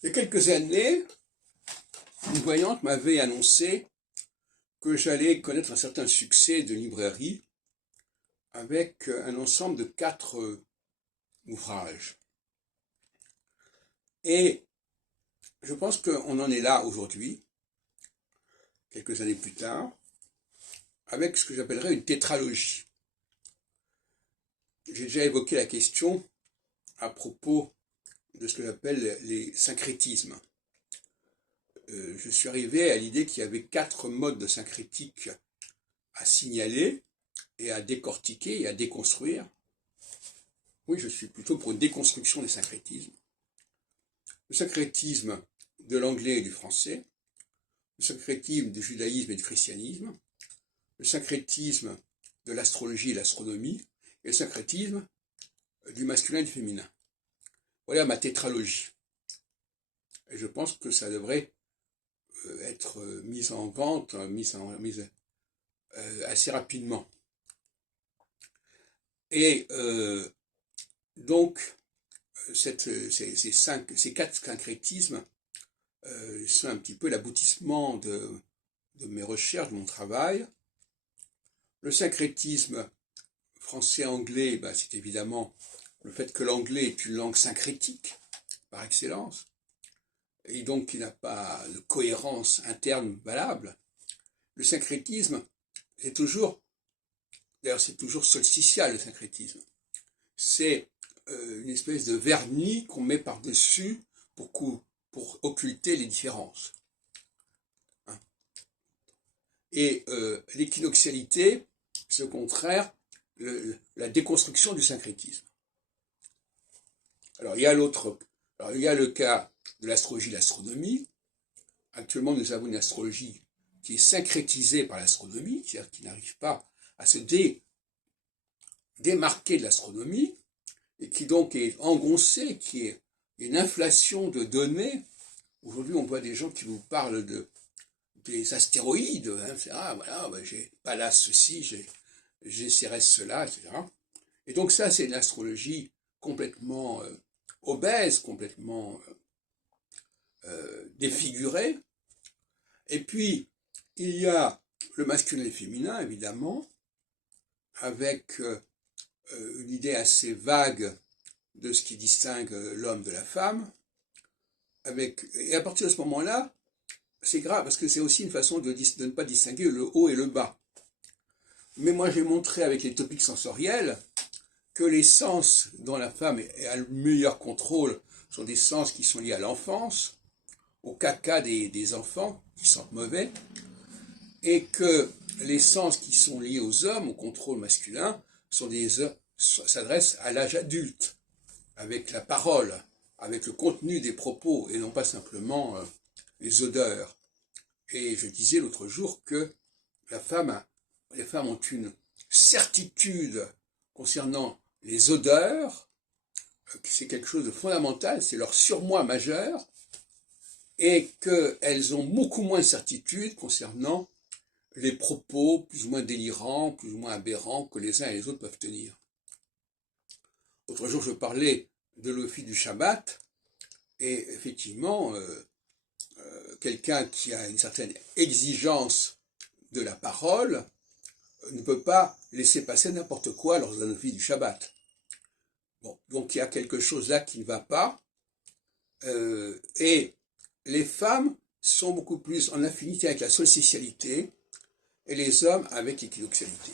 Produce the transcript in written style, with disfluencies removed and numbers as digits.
Il y a quelques années, une voyante m'avait annoncé que j'allais connaître un certain succès de librairie avec un ensemble de 4 ouvrages. Et je pense qu'on en est là aujourd'hui, quelques années plus tard, avec ce que j'appellerais une tétralogie. J'ai déjà évoqué la question à propos de ce que j'appelle les syncrétismes. Je suis arrivé à l'idée qu'il y avait 4 modes de syncrétique à signaler et à décortiquer et à déconstruire. Oui, je suis plutôt pour une déconstruction des syncrétismes. Le syncrétisme de l'anglais et du français, le syncrétisme du judaïsme et du christianisme, le syncrétisme de l'astrologie et l'astronomie, et le syncrétisme du masculin et du féminin. Voilà ma tétralogie. Et je pense que ça devrait être mise en vente, mise assez rapidement. Et donc, ces 4 syncrétismes sont un petit peu l'aboutissement de mes recherches, de mon travail. Le syncrétisme français-anglais, c'est évidemment le fait que l'anglais est une langue syncrétique par excellence, et donc qui n'a pas de cohérence interne valable. Le syncrétisme, c'est toujours solsticial, le syncrétisme. C'est une espèce de vernis qu'on met par-dessus pour occulter les différences. Et l'équinoxialité, c'est au contraire la déconstruction du syncrétisme. Alors il y a le cas de l'astrologie et l'astronomie. Actuellement, nous avons une astrologie qui est syncrétisée par l'astronomie, c'est-à-dire qui n'arrive pas à se démarquer de l'astronomie, et qui donc est engoncée, qui est une inflation de données. Aujourd'hui, on voit des gens qui vous parlent des astéroïdes, voilà, j'ai Pallas ceci, j'ai Cérès cela, etc. Et donc ça, c'est une astrologie complètement obèse, complètement défigurée. Et puis, il y a le masculin et le féminin, évidemment, avec une idée assez vague de ce qui distingue l'homme de la femme. Et à partir de ce moment-là, c'est grave, parce que c'est aussi une façon de ne pas distinguer le haut et le bas. Mais moi, j'ai montré avec les topiques sensoriels que les sens dont la femme a le meilleur contrôle sont des sens qui sont liés à l'enfance, au caca des enfants qui sentent mauvais, et que les sens qui sont liés aux hommes, au contrôle masculin, s'adressent à l'âge adulte, avec la parole, avec le contenu des propos, et non pas simplement les odeurs. Et je disais l'autre jour que les femmes ont une certitude concernant les odeurs, c'est quelque chose de fondamental, c'est leur surmoi majeur, et qu'elles ont beaucoup moins de certitude concernant les propos plus ou moins délirants, plus ou moins aberrants que les uns et les autres peuvent tenir. L'autre jour, je parlais de l'office du Shabbat, et effectivement, quelqu'un qui a une certaine exigence de la parole ne peut pas laisser passer n'importe quoi lors d'un office du Shabbat. Bon, donc il y a quelque chose là qui ne va pas, et les femmes sont beaucoup plus en affinité avec la solsticialité et les hommes avec l'équinoxialité.